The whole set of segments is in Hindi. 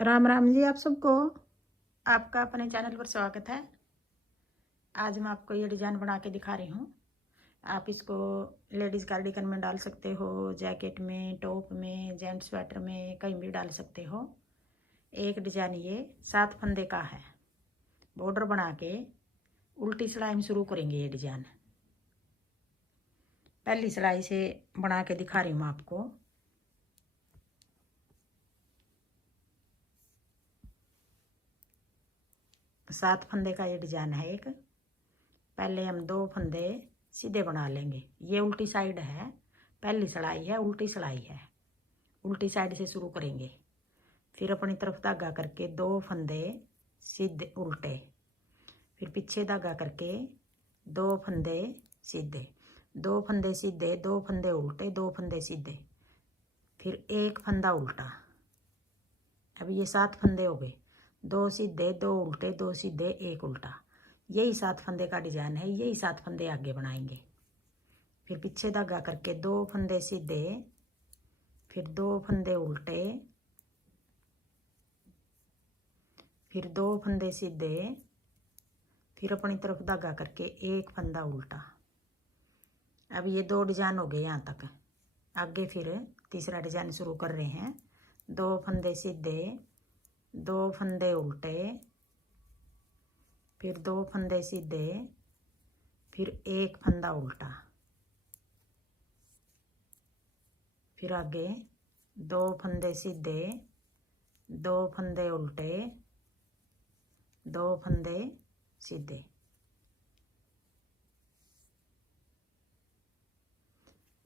राम राम जी आप सबको। आपका अपने चैनल पर स्वागत है। आज मैं आपको ये डिज़ाइन बना के दिखा रही हूँ। आप इसको लेडीज़ कार्डिगन में डाल सकते हो, जैकेट में, टॉप में, जेंट्स स्वेटर में, कहीं भी डाल सकते हो। एक डिज़ाइन ये 7 फंदे का है। बॉर्डर बना के उल्टी सिलाई में शुरू करेंगे ये डिज़ाइन। पहली सिलाई से बना के दिखा रही हूँ आपको। सात फंदे का ये डिज़ाइन है एक। पहले हम 2 फंदे सीधे बना लेंगे। ये उल्टी साइड है, पहली सिलाई है, उल्टी सिलाई है। उल्टी साइड से शुरू करेंगे। फिर अपनी तरफ धागा करके 2 फंदे सीधे उल्टे, फिर पीछे धागा करके 2 फंदे सीधे, 2 फंदे सीधे, 2 फंदे उल्टे, 2 फंदे सीधे, फिर 1 फंदा उल्टा। अब ये 7 फंदे हो गए। 2 सीधे, 2 उल्टे, 2 सीधे, 1 उल्टा। यही 7 फंदे का डिजाइन है। यही 7 फंदे आगे बनाएंगे। फिर पीछे धागा करके 2 फंदे सीधे, फिर 2 फंदे उल्टे, फिर 2 फंदे सीधे, फिर अपनी तरफ धागा करके 1 फंदा उल्टा। अब ये 2 डिजाइन हो गए यहाँ तक। आगे फिर तीसरा डिजाइन शुरू कर रहे हैं। 2 फंदे सीधे, 2 फंदे उल्टे, फिर 2 फंदे सीधे, फिर 1 फंदा उल्टा। फिर आगे 2 फंदे सीधे, 2 फंदे उल्टे, 2 फंदे सीधे।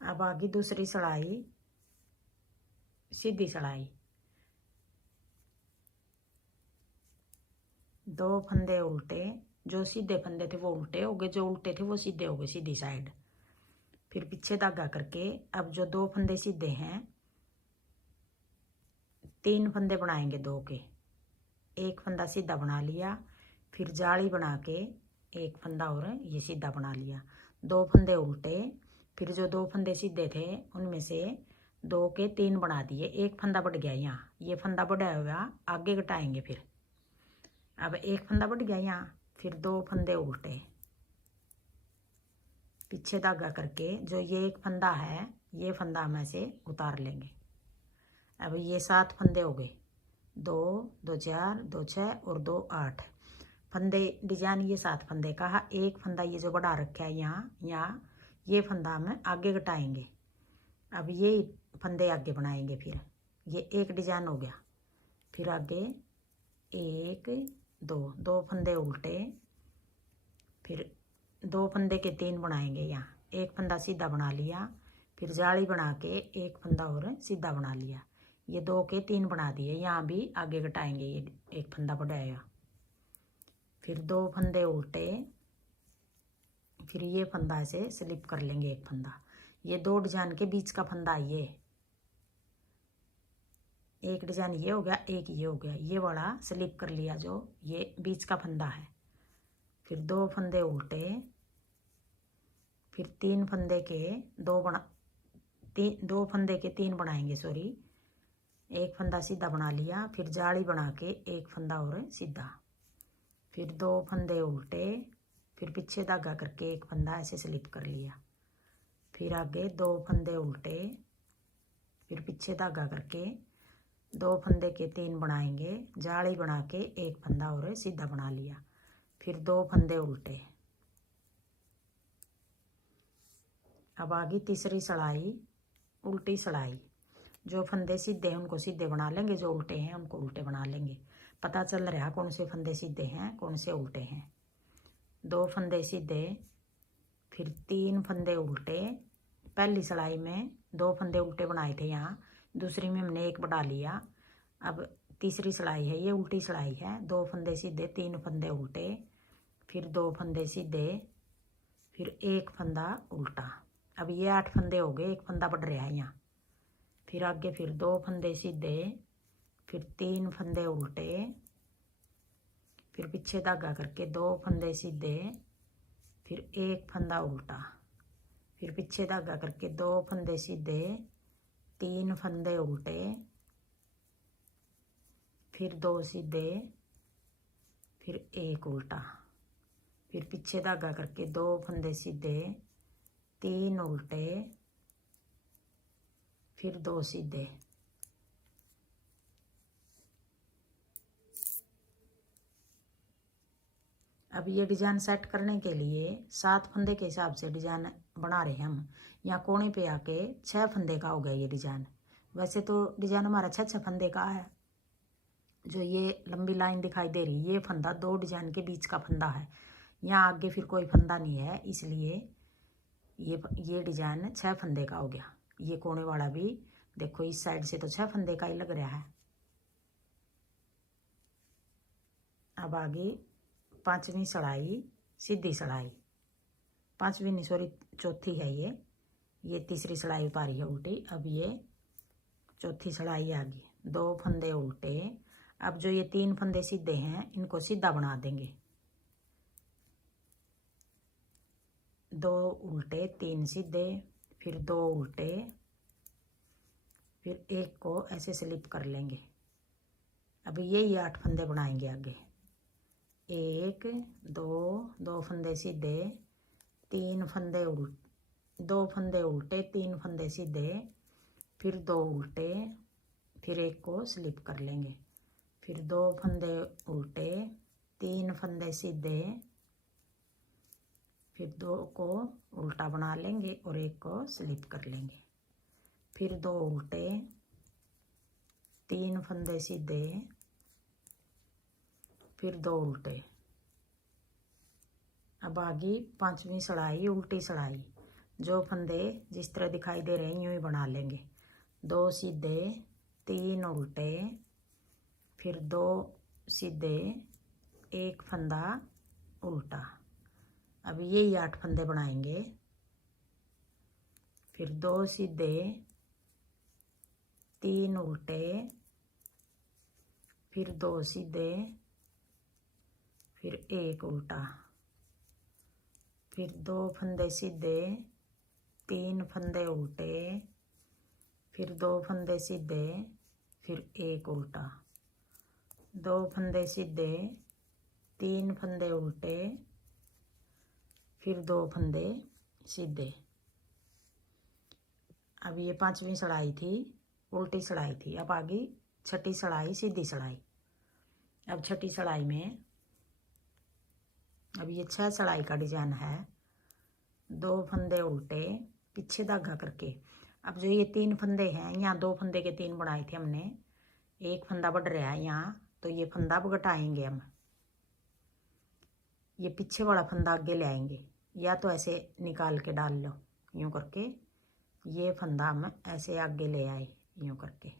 अब आगे दूसरी सिलाई, सीधी सिलाई। 2 फंदे उल्टे, जो सीधे फंदे थे वो उल्टे हो गए, जो उल्टे थे वो सीधे हो गए, सीधी साइड। फिर पीछे धागा करके अब जो 2 फंदे सीधे हैं, 3 फंदे बनाएंगे 2 के। 1 फंदा सीधा बना लिया, फिर जाली बना के 1 फंदा और ये सीधा बना लिया। 2 फंदे उल्टे, फिर जो 2 फंदे सीधे थे उनमें से 2 के 3 बना दिए। 1 फंदा बढ़ गया यहाँ, ये फंदा बढ़ा हुआ आगे घटाएंगे। फिर अब 1 फंदा बढ़ गया यहाँ, फिर 2 फंदे उल्टे, पीछे धागा करके जो ये 1 फंदा है ये फंदा हम ऐसे उतार लेंगे। अब ये 7 फंदे हो गए। 2 2 4 2 6 और 2 8 फंदे। डिजाइन ये 7 फंदे का है। 1 फंदा ये जो बढ़ा रखा है यहाँ ये फंदा हम आगे घटाएंगे। अब ये फंदे आगे बनाएंगे। फिर ये एक डिजाइन हो गया। फिर आगे 1 2 फंदे उल्टे, फिर 2 फंदे के 3 बनाएंगे। यहाँ 1 फंदा सीधा बना लिया, फिर जाली बना के 1 फंदा और सीधा बना लिया। ये 2 के 3 बना दिए। यहाँ भी आगे घटाएंगे, ये 1 फंदा बढ़ाएगा। फिर 2 फंदे उल्टे, फिर ये फंदा ऐसे स्लिप कर लेंगे 1 फंदा। ये 2 डिजाइन के बीच का फंदा ये एक डिजाइन ये हो गया, एक ये हो गया। ये वाला स्लिप कर लिया जो ये बीच का फंदा है। फिर 2 फंदे उल्टे, फिर 3 फंदे के 2 फंदे के 3 बनाएंगे। सॉरी, 1 फंदा सीधा बना लिया, फिर जाली बना के 1 फंदा और सीधा, फिर 2 फंदे उल्टे, फिर पीछे धागा करके 1 फंदा ऐसे स्लिप कर लिया। फिर आगे 2 फंदे उल्टे, फिर पीछे धागा करके 2 फंदे के 3 बनाएंगे। जाली बना के 1 फंदा और सीधा बना लिया, फिर 2 फंदे उल्टे। अब आगे तीसरी सिलाई, उल्टी सिलाई। जो फंदे सीधे हैं उनको सीधे बना लेंगे, जो उल्टे हैं उनको उल्टे बना लेंगे। पता चल रहा कौन से फंदे सीधे हैं कौन से उल्टे हैं। 2 फंदे सीधे, फिर 3 फंदे उल्टे। पहली सिलाई में 2 फंदे उल्टे बनाए थे, यहाँ दूसरी में हमने 1 बढ़ा लिया। अब तीसरी सिलाई है, ये उल्टी सिलाई है। 2 फंदे सीधे, 3 फंदे उल्टे, फिर 2 फंदे सीधे, फिर 1 फंदा उल्टा। अब ये 8 फंदे हो गए, 1 फंदा बढ़ रहा है यहाँ। फिर आगे फिर 2 फंदे सीधे, फिर 3 फंदे उल्टे, फिर पीछे धागा करके 2 फंदे सीधे, फिर 1 फंदा उल्टा, फिर पीछे धागा करके 2 फंदे सीधे, 3 फंदे उल्टे, फिर 2 सीधे, फिर एक उल्टा, फिर पीछे धागा करके 2 फंदे सीधे, 3 उल्टे, फिर 2 सीधे। अब ये डिजाइन सेट करने के लिए 7 फंदे के हिसाब से डिजाइन बना रहे हैं हम। यहाँ कोने पे आके 6 फंदे का हो गया ये डिजाइन। वैसे तो डिजाइन हमारा 6 फंदे का है। जो ये लंबी लाइन दिखाई दे रही, ये फंदा 2 डिजाइन के बीच का फंदा है। यहाँ आगे फिर कोई फंदा नहीं है, इसलिए ये डिजाइन 6 फंदे का हो गया। ये कोने वाला भी देखो, इस साइड से तो 6 फंदे का ही लग रहा है। अब आगे 5वीं सड़ाई, सीधी सड़ाई, 5वीं नहीं सॉरी, चौथी है ये 3री सड़ाई उतारी है उल्टी। अब ये 4थी सड़ाई आ गई, 2 फंदे उल्टे। अब जो ये 3 फंदे सीधे हैं इनको सीधा बना देंगे, 2 उल्टे, 3 सीधे, फिर 2 उल्टे, फिर एक को ऐसे स्लिप कर लेंगे। अब यही 8 फंदे बनाएंगे आगे। 1 2 फंदे सीधे, 3 फंदे उल्टे, 2 फंदे उल्टे, 3 फंदे सीधे, फिर 2 उल्टे, फिर एक को स्लिप कर लेंगे, फिर 2 फंदे उल्टे, 3 फंदे सीधे, फिर 2 को उल्टा बना लेंगे और एक को स्लिप कर लेंगे, फिर 2 उल्टे, 3 फंदे सीधे, फिर 2 उल्टे। अब आगे 5वीं सड़ाई, उल्टी सड़ाई। जो फंदे जिस तरह दिखाई दे रहे हैं यूं ही बना लेंगे, 2 सीधे, 3 उल्टे, फिर 2 सीधे, एक फंदा उल्टा। अब यही 8 फंदे बनाएंगे, फिर 2 सीधे, 3 उल्टे, फिर 2 सीधे, फिर एक उल्टा, फिर 2 फंदे सीधे, 3 फंदे उल्टे, फिर 2 फंदे सीधे, फिर एक उल्टा, 2 फंदे सीधे, 3 फंदे उल्टे, फिर 2 फंदे सीधे। अब ये 5वीं सड़ाई थी, उल्टी सड़ाई थी। अब आगे 6ठी सड़ाई, सीधी सड़ाई। अब 6ठी सड़ाई में अब ये 6 सड़ाई का डिजाइन है, 2 फंदे उल्टे, पीछे धागा करके। अब जो ये 3 फंदे हैं, यहाँ 2 फंदे के 3 बनाए थे हमने, एक फंदा बढ़ रहा है यहाँ, तो ये फंदा अब घटाएंगे हम। ये पीछे वाला फंदा आगे ले आएंगे, या तो ऐसे निकाल के डाल लो यूं करके। ये फंदा हम ऐसे आगे ले आए यूं करके,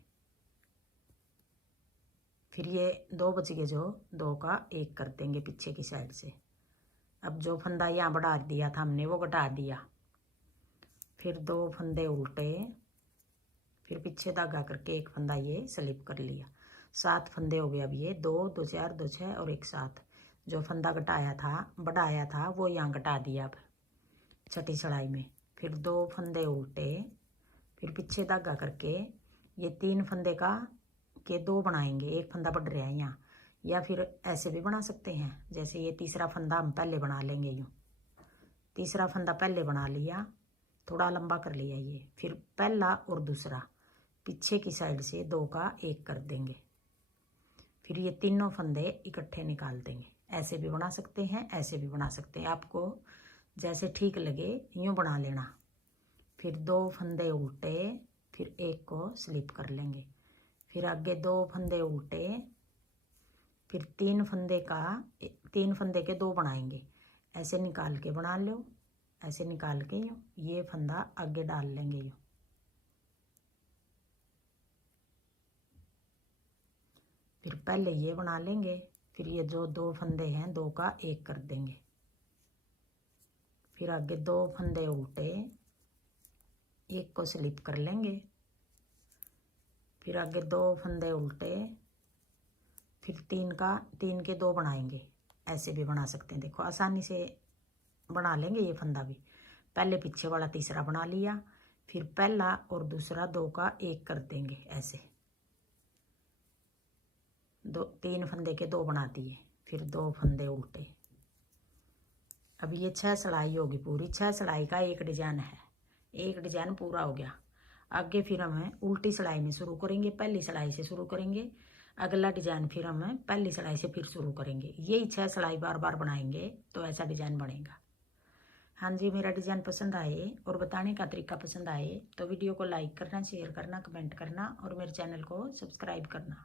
फिर ये 2 बच गए, जो 2 का 1 कर देंगे पीछे की साइड से। अब जो फंदा यहाँ बढ़ा दिया था हमने वो घटा दिया, फिर 2 फंदे उल्टे, फिर पीछे धागा करके एक फंदा ये स्लिप कर लिया। 7 फंदे हो गए। अब ये 2 2 4 2 6 और एक 7। जो फंदा घटाया था, बढ़ाया था, वो यहाँ घटा दिया। अब 6ठी सड़ाई में फिर 2 फंदे उल्टे, फिर पीछे धागा करके ये 3 फंदे का के 2 बनाएंगे, एक फंदा बढ़ रहा है यहाँ। या फिर ऐसे भी बना सकते हैं, जैसे ये 3रा फंदा हम पहले बना लेंगे यूँ। 3रा फंदा पहले बना लिया, थोड़ा लंबा कर लिया ये, फिर पहला और दूसरा पीछे की साइड से 2 का 1 कर देंगे, फिर ये तीनों फंदे इकट्ठे निकाल देंगे। ऐसे भी बना सकते हैं, ऐसे भी बना सकते हैं, आपको जैसे ठीक लगे यूँ बना लेना। फिर 2 फंदे उल्टे, फिर एक को स्लिप कर लेंगे, फिर आगे 2 फंदे उल्टे, फिर 3 फंदे के 2 बनाएंगे। ऐसे निकाल के बना लो, ऐसे निकाल के यूँ ये फंदा आगे डाल लेंगे यूँ। फिर पहले ये बना लेंगे, फिर ये जो 2 फंदे हैं 2 का 1 कर देंगे, फिर आगे 2 फंदे उल्टे, एक को स्लिप कर लेंगे, फिर आगे 2 फंदे उल्टे, फिर 3 के 2 बनाएंगे। ऐसे भी बना सकते हैं, देखो आसानी से बना लेंगे ये फंदा भी। पहले पीछे वाला 3रा बना लिया, फिर पहला और दूसरा 2 का 1 कर देंगे। ऐसे 3 फंदे के 2 बनाती है, फिर 2 फंदे उल्टे। अब ये 6 सिलाई होगी पूरी। 6 सिलाई का एक डिजाइन है, एक डिजाइन पूरा हो गया। आगे फिर हम उल्टी सिलाई में शुरू करेंगे, पहली सिलाई से शुरू करेंगे। अगला डिजाइन फिर हम पहली सिलाई से फिर शुरू करेंगे। यही 6 सिलाई बार बार बनाएंगे तो ऐसा डिजाइन बनेगा। हाँ जी, मेरा डिजाइन पसंद आए और बताने का तरीका पसंद आए तो वीडियो को लाइक करना, शेयर करना, कमेंट करना और मेरे चैनल को सब्सक्राइब करना।